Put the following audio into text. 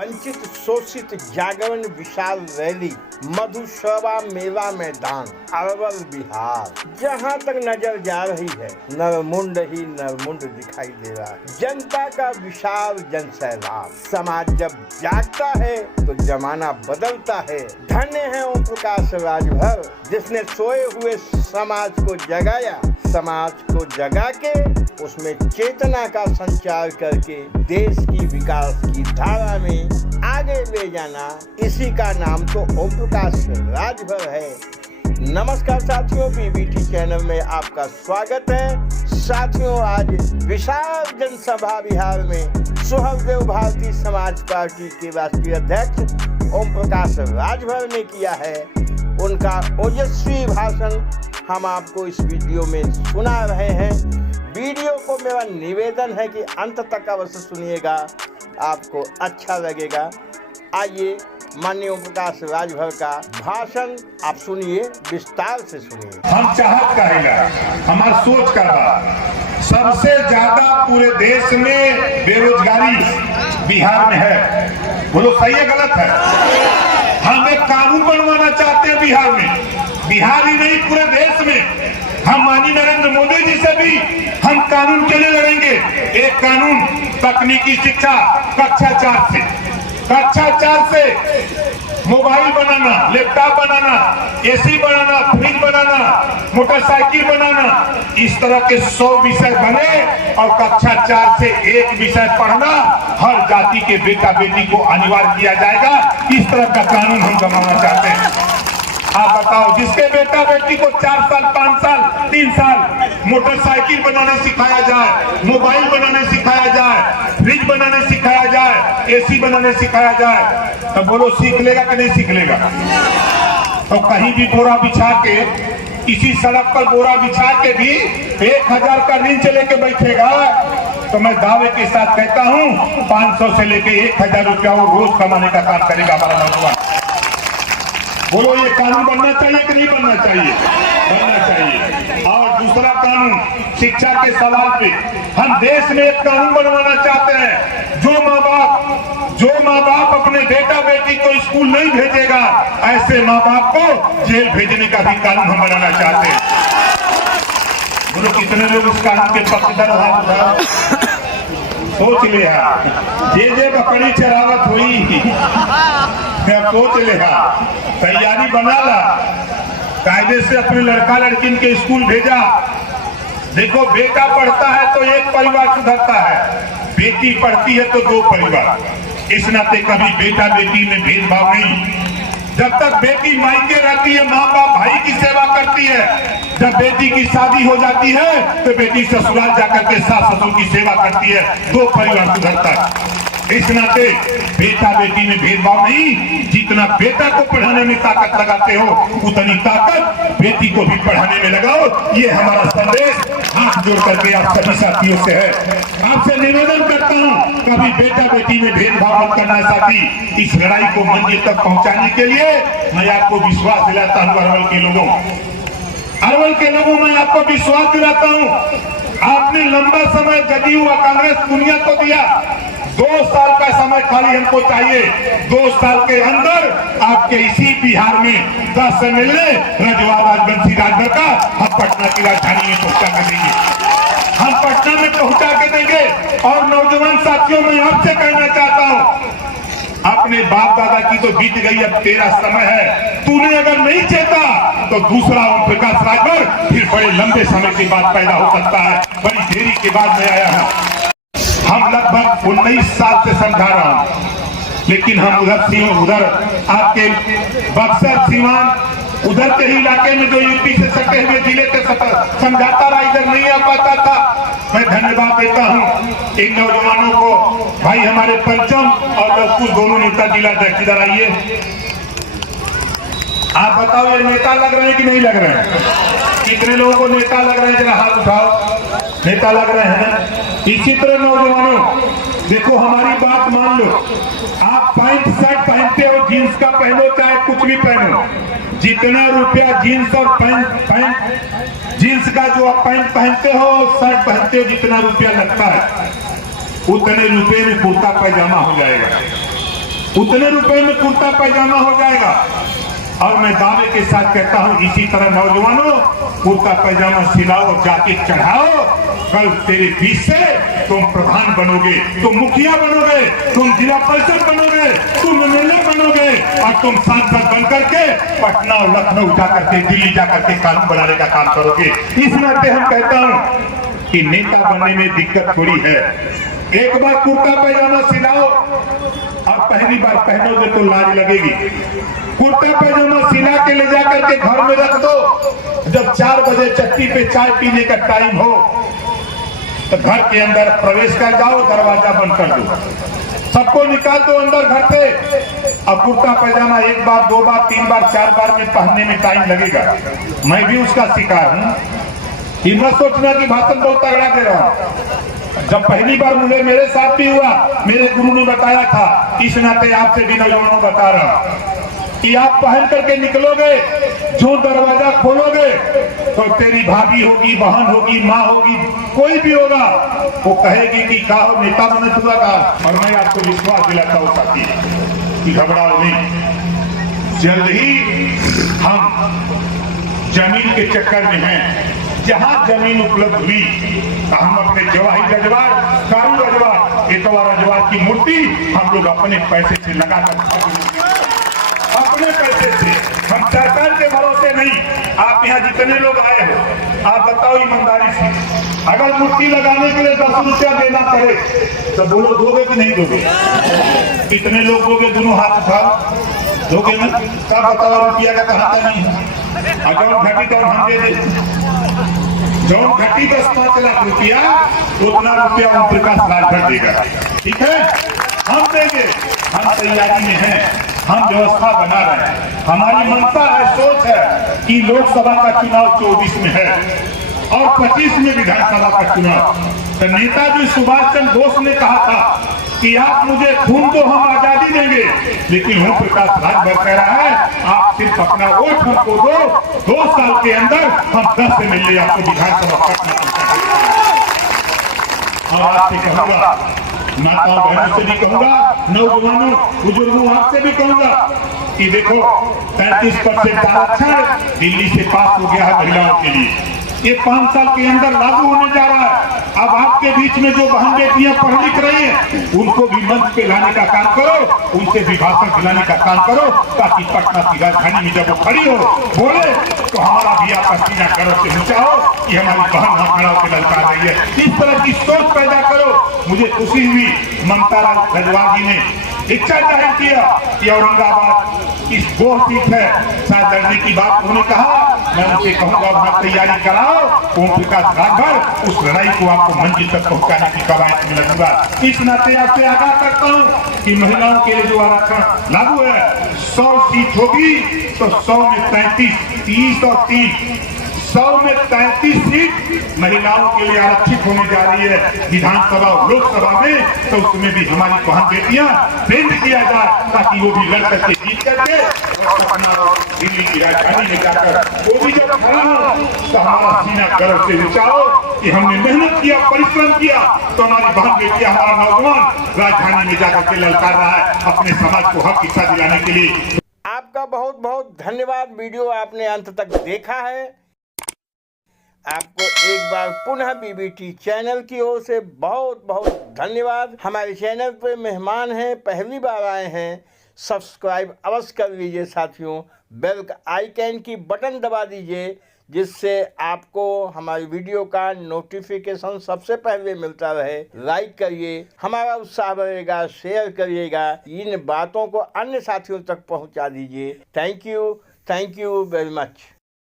वंचित शोषित जागरण विशाल रैली मधुश्रवा मेला मैदान अरवल बिहार। जहां तक नजर जा रही है नरमुंड ही नरमुंड दिखाई दे रहा है। जनता का विशाल जनसैलाब। समाज जब जागता है तो जमाना बदलता है। धन्य है ओम प्रकाश राजभर जिसने सोए हुए समाज को जगाया। समाज को जगा के उसमें चेतना का संचार करके देश की विकास की धारा में आगे ले जाना, इसी का नाम तो ओम प्रकाश राजभर है। नमस्कार साथियों, बीबीटी चैनल में आपका स्वागत है। साथियों, आज विशाल जनसभा बिहार में सुहृदेव भारतीय समाज पार्टी के राष्ट्रीय अध्यक्ष ओम प्रकाश राजभर ने किया है। उनका ओजस्वी भाषण हम आपको इस वीडियो में सुना रहे हैं। वीडियो को मेरा निवेदन है कि अंत तक अवश्य सुनिएगा, आपको अच्छा लगेगा। आइए माननीय ओम प्रकाश राजभर का भाषण आप सुनिए, विस्तार से सुनिए। हम चाहत करेगा, हमारी सोच का बात। सबसे ज्यादा पूरे देश में बेरोजगारी बिहार में है। बोलो सही है गलत है? हम एक कानून बनवाना चाहते हैं बिहार में, बिहार ही नहीं पूरे देश में। हम माननीय नरेंद्र मोदी जी से भी हम कानून के लिए लड़ेंगे। एक कानून तकनीकी शिक्षा कक्षा 4 से मोबाइल बनाना, लैपटॉप बनाना, एसी बनाना, फ्रिज बनाना, मोटरसाइकिल बनाना, इस तरह के 100 विषय बने और कक्षा 4 से एक विषय पढ़ना हर जाति के बेटा बेटी को अनिवार्य किया जाएगा। इस तरह का कानून हम बनाना चाहते हैं। आप बताओ, जिसके बेटा बेटी को 4 साल, 5 साल, 3 साल मोटरसाइकिल बनाने सिखाया जाए, मोबाइल बनाने सिखाया जाए, फ्रिज बनाने सिखाया जाए, एसी बनाने सिखाया जाए, तो बोलो सीख लेगा कि नहीं सीख लेगा? तो कहीं भी बोरा बिछा के, इसी सड़क पर बोरा बिछा के भी 1000 का ऋण से लेके बैठेगा तो मैं दावे के साथ कहता हूँ 500 से लेके 1000 रुपया वो रोज कमाने का काम करेगा हमारा नौजवान। बोलो ये कानून बनना चाहिए कि नहीं बनना चाहिए? बनना चाहिए। और दूसरा कानून शिक्षा के सवाल पे हम देश में एक कानून बनवाना चाहते हैं। जो माँ बाप अपने बेटा बेटी को स्कूल नहीं भेजेगा, ऐसे माँ बाप को जेल भेजने का भी कानून हम बनाना चाहते हैं। बोलो कितने लोग इस कानून के पक्षधर हैं? सोच ले, जे बकरी चरावत हुई सोच ले, तैयारी बना ला, कायदे से अपने लड़का लड़की के स्कूल भेजा। देखो, बेटा पढ़ता है तो एक परिवार सुधरता है, बेटी पढ़ती है तो 2 परिवार। इस नाते कभी बेटा बेटी में भेदभाव नहीं। जब तक बेटी मायके रहती है, माँ बाप भाई की सेवा करती है। जब बेटी की शादी हो जाती है तो बेटी ससुराल जाकर के सास ससुर की सेवा करती है, 2 परिवार सुधरता है। इस नाते बेटा बेटी में भेदभाव नहीं। जितना बेटा को पढ़ाने में ताकत लगाते हो, उतनी ताकत बेटी को भी पढ़ाने में लगाओ। ये हमारा संदेश हाथ जोड़ करके आप सभी साथियों से है। आपसे निवेदन करता हूँ, कभी बेटा बेटी में भेदभाव मत करना साथी। इस लड़ाई को मंजिल तक पहुँचाने के लिए मैं आपको विश्वास दिलाता हूँ। अरवल के लोगों में आपको विश्वास दिलाता हूँ। आपने लंबा समय जदयू व कांग्रेस दुनिया को दिया। 2 साल का समय खाली हमको चाहिए। 2 साल के अंदर आपके इसी बिहार में 10 MLA रजवाड़ राजवंशी राजभर का हम पटना की राजधानी में पहुंचा के देंगे। हम पटना में पहुंचा के देंगे। और नौजवान साथियों, मैं आपसे कहना चाहता हूं, अपने बाप दादा की तो बीत गई, अब तेरा समय है। तूने अगर नहीं चेता तो दूसरा ओम प्रकाश राजभर फिर बड़े लंबे समय के बाद पैदा हो सकता है। बड़ी देरी के बाद मैं आया हूं। हम लगभग 19 साल से समझा रहा हूं, लेकिन हम उधर आपके बक्सर सीवान उधर के ही इलाके में जो यूपी से सटे हुए जिले के समझाता रहा, इधर नहीं आ पाता था। मैं धन्यवाद देता हूं इन नौजवानों को। भाई हमारे पंचम और लवकुश दोनों नेता जिला अध्यक्ष इधर आइए। आप बताओ, ये नेता लग रहे हैं कि नहीं लग रहे हैं? कितने लोगों को नेता लग रहे हैं? जरा हाथ उठाओ। नेता लग रहे हैं। इसी तरह नौजवानों, देखो हमारी बात मान लो। आप पैंट शर्ट पहनते हो, जींस का पहनो चाहे कुछ भी पहनो, जितना रुपया जींस और पैंट जींस का जो आप पैंट पहनते हो, शर्ट पहनते हो, जितना रुपया लगता है उतने रुपये में कुर्ता पैजामा हो जाएगा। उतने रुपए में कुर्ता पैजामा हो जाएगा। और मैं दावे के साथ कहता हूं, इसी तरह नौजवानों कुर्ता पैजामा सिलाओ, जैकेट चढ़ाओ, कल तेरे बीच से तुम प्रधान बनोगे, तुम मुखिया बनोगे, तुम जिला परिषद बनोगे, तुम एमएलए बनोगे और तुम सांसद बन करके पटना और लखनऊ जा करके, दिल्ली जा करके कानून बनाने का काम करोगे। इस नाते हम कहता हूं कि नेता बनने में दिक्कत थोड़ी है। एक बार कुर्ता पैजामा सिलाओ और पहली बार पहनोगे तो लाज लगेगी। कुर्ता पैजामा सिला के ले जाकर के घर में रख दो, जब 4 बजे चट्टी पे चाय पीने का टाइम हो तो घर के अंदर प्रवेश कर जाओ, दरवाजा बंद कर दो, सबको निकाल दो अंदर घर से। अब कुर्ता पैजामा 1 बार 2 बार 3 बार 4 बार में पहनने में टाइम लगेगा। मैं भी उसका शिकार हूं। ये मत सोचना कि भाषण बहुत तगड़ा दे रहा हूं। जब पहली बार मुझे मेरे साथ भी हुआ, मेरे गुरु ने बताया था, इस नाते आपसे भी नौजवानों बता रहा हूं कि आप पहन करके निकलोगे, जो दरवाजा खोलोगे तो तेरी भाभी होगी, बहन होगी, माँ होगी, कोई भी होगा, वो कहेगी कि का हो नेता बने तुझा का। और मैं आपको विश्वास दिलाता हूँ साथी कि घबराओ नहीं, जल्द ही हम जमीन के चक्कर में हैं। जहां जमीन उपलब्ध हुई हम अपने जवाही रजवाड़, कारू रजवाड़, इतवा रजवाड़ की मूर्ति हम लोग अपने पैसे से लगाकर, अपने पैसे से, हम सरकार के भरोसे नहीं। आप यहाँ जितने लोग आए हो, आप बताओ ईमानदारी से, अगर मूर्ति लगाने के लिए 10 रुपया देना पड़े तो बोलो दोगे कि नहीं दोगे? कितने लोग दोगे? दोनों हाथ उठाओ, दोगे ना? सब बताओ, रुपया का कहा नहीं है। अगर घटी तो हम दे दे, जो घटी 10-5 लाख रुपया, उतना रुपया ओम प्रकाश राजभर देगा। ठीक है, हम देंगे, हम तैयारी में हैं, हम व्यवस्था बना रहे हैं। हमारी मनसा है, सोच है कि लोकसभा का चुनाव 24 में है और 25 में विधानसभा का चुनाव। तो नेताजी सुभाष चंद्र बोस ने कहा था कि आप मुझे खून दो, हम आजादी देंगे, लेकिन ओम प्रकाश राजभर कह रहा है आप सिर्फ अपना वोट हमको दो, 2 साल के अंदर हम 10 MLA आपको विधानसभा पटना। और आपसे कहूंगा, माताओं बहनों से भी कहूंगा, नौजवानों बुजुर्गों आपसे भी कहूंगा कि देखो 35% आरक्षण दिल्ली से पास हो गया है महिलाओं के लिए। ये 5 साल के अंदर लागू होने जा रहा है। अब आपके बीच में जो बहन बेटियां पढ़ लिख रही हैं, उनको भी मंच पे लाने का काम करो, उनसे भी भाषण दिलाने का काम करो, ताकि पटना की राजधानी में जब वो खड़ी हो बोले तो हमारा भी आपका सीना करो से ऊंचा हो कि हमारी बहन वहां खड़ा होकर ललकार रही है। इस तरह की सोच पैदा करो। मुझे खुशी हुई, ममता रजवाड़ जी ने इच्छा जाहिर किया कि औरंगाबाद इस 2 सीट है, शायद लड़ने की बात उन्होंने कहा। मैं उनसे कहूंगा वहां तैयारी कराओ, ओम प्रकाश राजभर उस लड़ाई को आपको मंजिल तक पहुंचाने की कवायद में लगूंगा। इस नाते आपसे आगाह करता हूं कि महिलाओं के लिए जो आरक्षण लागू है, 100 सीट होगी तो 100 में 33, 30 और 3, 100 में 33 सीट महिलाओं के लिए आरक्षित होने जा रही है विधानसभा और लोकसभा में। तो उसमें भी हमारी बहन बेटियां पेंट किया जाए, ताकि वो भी लड़ करके जीत करके दिल्ली की राजधानी में जाकर वो भी जब खड़ा हो तो हमारा सीना गर्व से ऊंचा हो कि हमने मेहनत किया, परिश्रम किया, तो हमारी बहन बेटियां, हमारा नौजवान राजधानी में जाकर के ललकार रहा है अपने समाज को हक हिस्सा दिलाने के लिए। आपका बहुत बहुत धन्यवाद। वीडियो आपने अंत तक देखा है। आपको एक बार पुनः बीबीटी चैनल की ओर से बहुत बहुत धन्यवाद। हमारे चैनल पे मेहमान हैं, पहली बार आए हैं, सब्सक्राइब अवश्य कर लीजिए साथियों। बेल आइकन की बटन दबा दीजिए, जिससे आपको हमारी वीडियो का नोटिफिकेशन सबसे पहले मिलता रहे। लाइक करिए, हमारा उत्साह बढ़ेगा। शेयर करिएगा, इन बातों को अन्य साथियों तक पहुंचा दीजिए। Thank you very much.